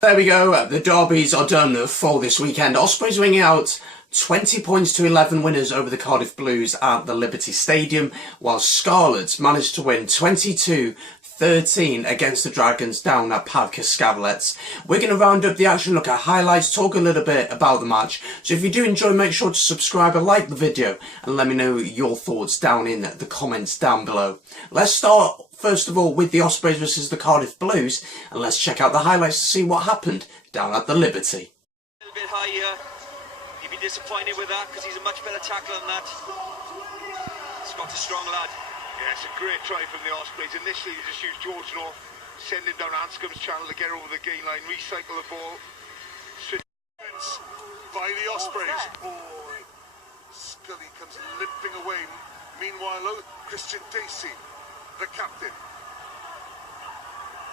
There we go, the derbies are done for this weekend. Ospreys ringing out 20 points to 11 winners over the Cardiff Blues at the Liberty Stadium, while Scarlets managed to win 22-13 against the Dragons down at Scarlets. We're going to round up the action, look at highlights, talk a little bit about the match. So if you do enjoy, make sure to subscribe and like the video and let me know your thoughts down in the comments down below. Let's start first of all with the Ospreys versus the Cardiff Blues, and let's check out the highlights to see what happened down at the Liberty. A little bit higher. He'd be disappointed with that because he's a much better tackler than that. Scott's a strong lad. Yeah, it's a great try from the Ospreys. Initially, they just used George North, send him down Anscombe's channel to get over the gain line, recycle the ball. By the Ospreys. Oh, Scully comes limping away. Meanwhile, Christian Dacey, the captain.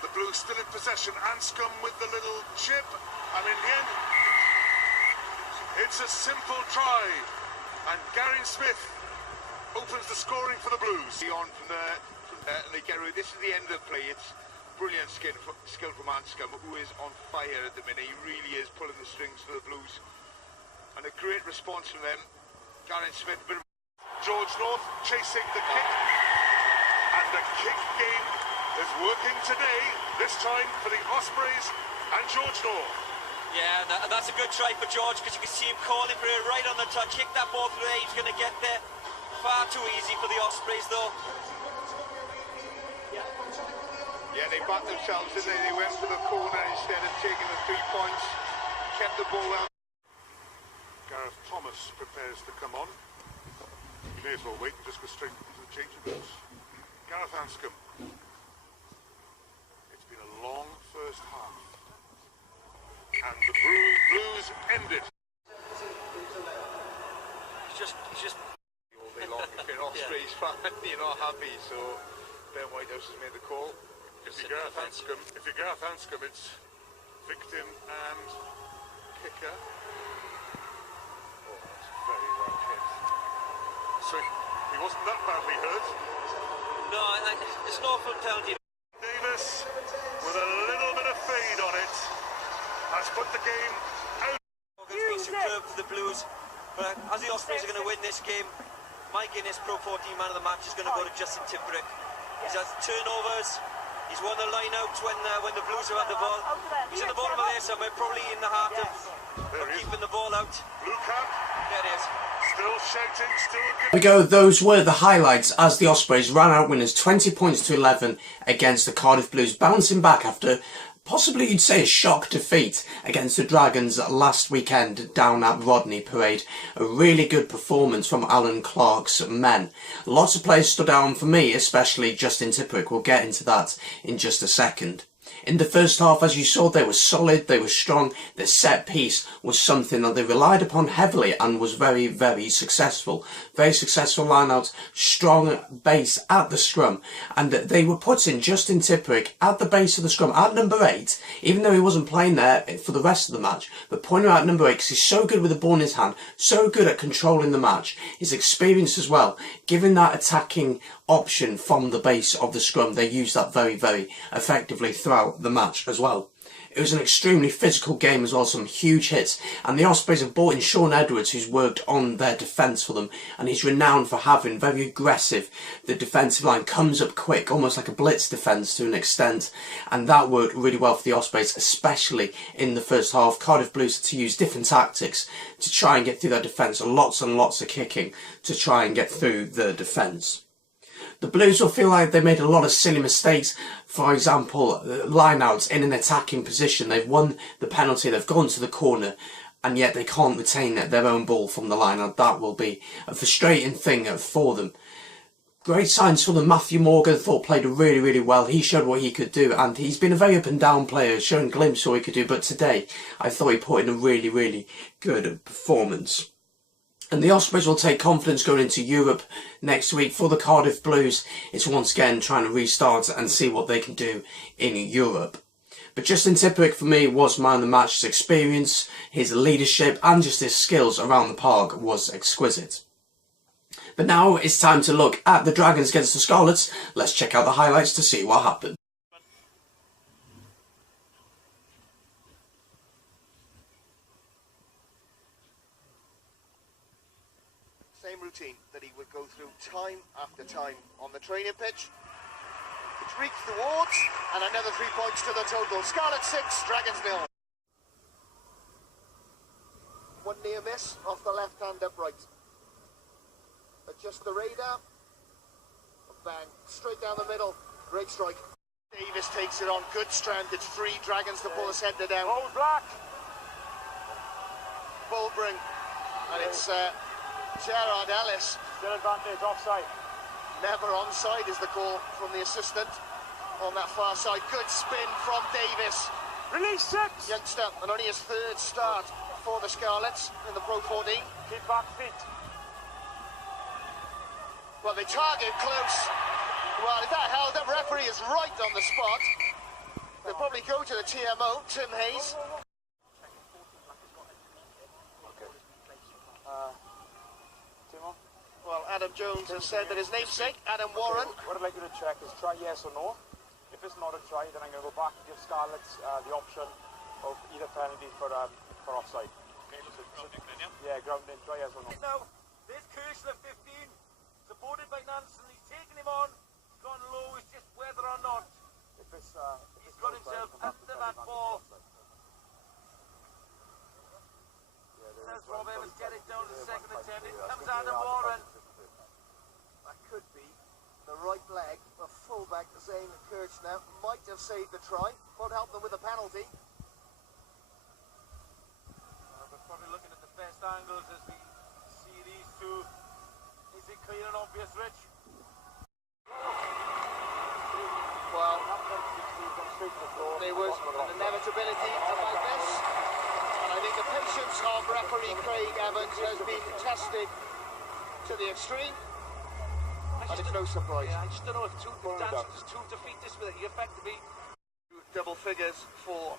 The Blues still in possession. Anscombe with the little chip, and in the end, it's a simple try, and Gary Smith opens the scoring for the Blues. On from there, and they get away. This is the end of the play. It's brilliant skill from Anscombe, who is on fire at the minute. He really is pulling the strings for the Blues, and a great response from them. Gary Smith, George North chasing the kick. And the kick game is working today, this time for the Ospreys and George North. Yeah, and that's a good try for George, because you can see him calling for it right on the touch. Kick that ball through there, he's going to get there. Far too easy for the Ospreys though. Yeah, they backed themselves, didn't they? They went for the corner instead of taking the 3 points. Kept the ball out. Gareth Thomas prepares to come on. May as well wait and just go straight into the changing rooms. Gareth Anscombe. It's been a long first half, and the Blues ended. He's just all day long. If you're an Ospreys fan, you're not happy. So Ben Whitehouse has made the call. If you're Gareth Anscombe, it's victim and kicker. Oh, that's very well hit. So he wasn't that badly hurt. no, it's no full penalty. Davis, with a little bit of fade on it, has put the game out. It's been superb for the Blues, but as the Ospreys are going to win this game, Mike Guinness, Pro 14 man of the match, is going to go to Justin Tipperick. He's had turnovers. He's won the line-out when the Blues have had the ball. He's in the bottom of there somewhere, probably in the heart of keeping the ball out. Blue cap. There it is. Still shouting, still good. There we go, those were the highlights as the Ospreys ran out winners 20 points to 11 against the Cardiff Blues, bouncing back after possibly you'd say a shock defeat against the Dragons last weekend down at Rodney Parade. A really good performance from Alan Clark's men. Lots of players stood out for me, especially Justin Tipperick. We'll get into that in just a second. In the first half, as you saw, they were solid, they were strong. Their set piece was something that they relied upon heavily and was very, very successful. Very successful line-out, strong base at the scrum. And they were putting Justin Tipperick at the base of the scrum at number 8, even though he wasn't playing there for the rest of the match. But pointing him out at number 8 because he's so good with the ball in his hand, so good at controlling the match. His experience as well, giving that attacking option from the base of the scrum. They used that very, very effectively throughout the match as well. It was an extremely physical game as well, some huge hits, and the Ospreys have brought in Sean Edwards, who's worked on their defence for them, and he's renowned for having very aggressive. The defensive line comes up quick, almost like a blitz defence to an extent, and that worked really well for the Ospreys, especially in the first half. Cardiff Blues had to use different tactics to try and get through their defence, lots and lots of kicking to try and get through the defence. The Blues will feel like they made a lot of silly mistakes. For example, line-outs in an attacking position. They've won the penalty, they've gone to the corner, and yet they can't retain their own ball from the line-out. That will be a frustrating thing for them. Great signs for them. Matthew Morgan, thought played really, really well. He showed what he could do, and he's been a very up and down player, showing glimpses of what he could do, but today I thought he put in a really, really good performance. And the Ospreys will take confidence going into Europe next week. For the Cardiff Blues, it's once again trying to restart and see what they can do in Europe. But Justin Tipperick for me was man of the match. His experience, his leadership and just his skills around the park was exquisite. But now it's time to look at the Dragons against the Scarlets. Let's check out the highlights to see what happened. Same routine that he would go through time after time on the training pitch. It's reached towards, and another 3 points to the total. Scarlets 6, Dragons 0. One near miss off the left hand upright. Adjust the radar. Bang, straight down the middle. Great strike. Davis takes it on. Good strand. It's 3 Dragons to pull the centre down. Hold black. Bullbring. And it's Gerard Ellis. Still advantage, offside. Never onside is the call from the assistant on that far side. Good spin from Davis. Release 6. Youngster, and only his 3rd start for the Scarlets in the Pro 14. Keep back feet. Well, they target close. Well, if that held up, referee is right on the spot. They'll probably go to the TMO, Tim Hayes. Timo? Well, Adam Jones has said that his namesake, Adam Warren. What I'd like you to check is try yes or no. If it's not a try, then I'm going to go back and give Scarlets the option of either penalty for offside. Okay, grounding, yeah, grounding, try yes or no. Now, there's Kirschler 15, supported by Nansen. He's taking him on. He's gone low. It's just whether or not he's got himself under that ball. Says Rob Evans, get it down to the second attempt. It comes Adam Warren. That could be the right leg of fullback Zane Kirchner. Might have saved the try. Won't help them with a penalty. We're probably looking at the best angles as we see these two. Is it clear and obvious, Rich? Well, there was an inevitability about this. And I think the patience of referee Craig Evans has been tested to the extreme. And it's no surprise. Yeah, I just don't know if just two defeat this with it. You effectively double figures for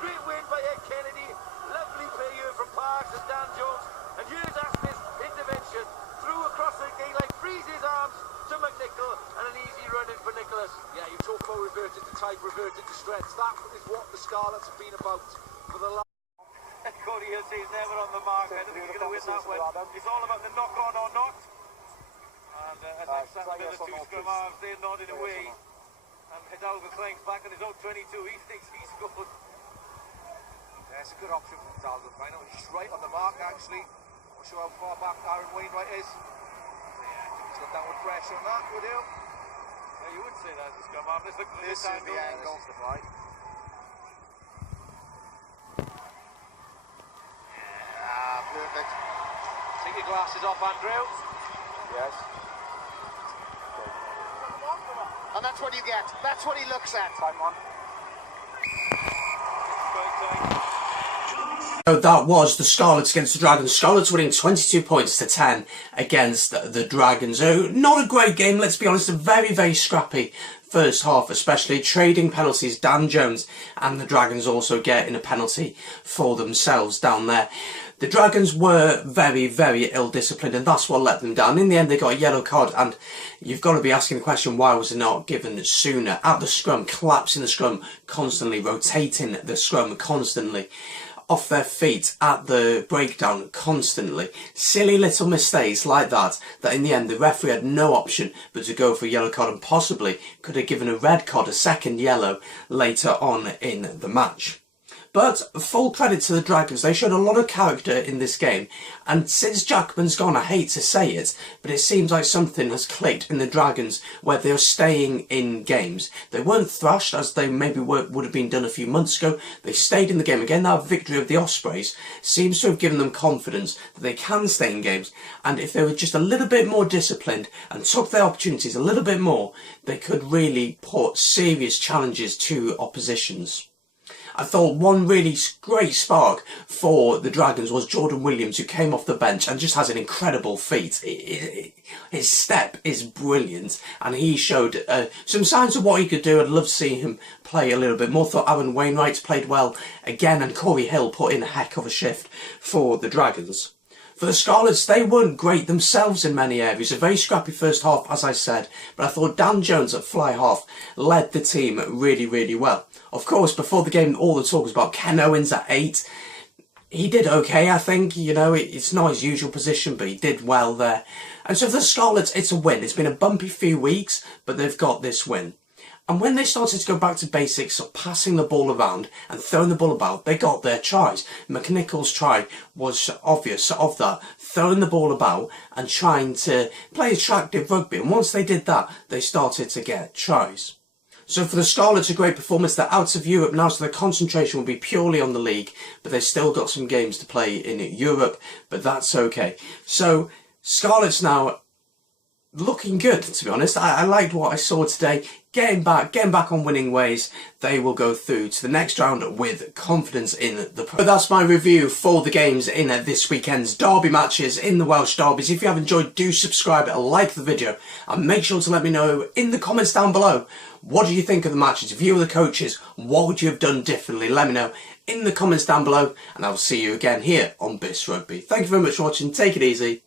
great win by Ed Kennedy. Lovely play here from Parks and Dan Jones. And here's Asmith's intervention. Through across the gate line, frees his arms to McNichol, and an easy run in for Nicholas. Yeah, you talk about reverted to type, reverted to strength. That is what the Scarlets have been about for the last... Cody Hill says never on the mark. I don't think he's going to win that one. It's all about the knock on or not. And as I sat in the 2 scrum halves, they're nodding away. And Hidalgo Klein's back on his own 22. He thinks he's good. Yeah, it's a good option for Hidalgo Klein. He's right on the mark, actually. Not sure how far back Aaron Wainwright is. Yeah, I think he's got downward pressure on that, would you? Yeah, you would say that as a scrum half. Let's look at This is the angle. This is the right. perfect. Take your glasses off, Andrew. Yes. And that's what you get. That's what he looks at. Time on. So that was the Scarlets against the Dragons. Scarlets winning 22 points to 10 against the Dragons. So not a great game, let's be honest. A very, very scrappy first half, especially trading penalties. Dan Jones and the Dragons also getting a penalty for themselves down there. The Dragons were very, very ill-disciplined, and that's what let them down. In the end, they got a yellow card, and you've got to be asking the question, why was it not given sooner? At the scrum, collapsing the scrum constantly, rotating the scrum constantly, off their feet at the breakdown constantly. Silly little mistakes like that in the end the referee had no option but to go for a yellow card, and possibly could have given a red card, a second yellow, later on in the match. But full credit to the Dragons, they showed a lot of character in this game, and since Jackman's gone, I hate to say it, but it seems like something has clicked in the Dragons where they're staying in games. They weren't thrashed as they maybe would have been done a few months ago. They stayed in the game. Again, that victory of the Ospreys seems to have given them confidence that they can stay in games, and if they were just a little bit more disciplined and took their opportunities a little bit more, they could really put serious challenges to oppositions. I thought one really great spark for the Dragons was Jordan Williams, who came off the bench and just has an incredible feat. His step is brilliant, and he showed some signs of what he could do. I'd love to see him play a little bit more. Thought Aaron Wainwright played well again, and Corey Hill put in a heck of a shift for the Dragons. For the Scarlets, they weren't great themselves in many areas. A very scrappy first half, as I said, but I thought Dan Jones at fly half led the team really, really well. Of course, before the game, all the talk was about Ken Owens at 8. He did okay, I think. You know, it's not his usual position, but he did well there. And so for the Scarlets, it's a win. It's been a bumpy few weeks, but they've got this win. And when they started to go back to basics of passing the ball around and throwing the ball about, they got their tries. McNichol's try was obvious of that, throwing the ball about and trying to play attractive rugby. And once they did that, they started to get tries. So for the Scarlets, a great performance. They're out of Europe now, so their concentration will be purely on the league. But they've still got some games to play in Europe, but that's okay. So Scarlets now looking good, to be honest. I liked what I saw today. Getting back on winning ways. They will go through to the next round with confidence in the pro. But that's my review for the games in this weekend's derby matches in the Welsh derbies. If you have enjoyed, do subscribe, like the video, and make sure to let me know in the comments down below. What do you think of the matches? If you were the coaches, what would you have done differently? Let me know in the comments down below, and I'll see you again here on Bis Rugby. Thank you very much for watching. Take it easy.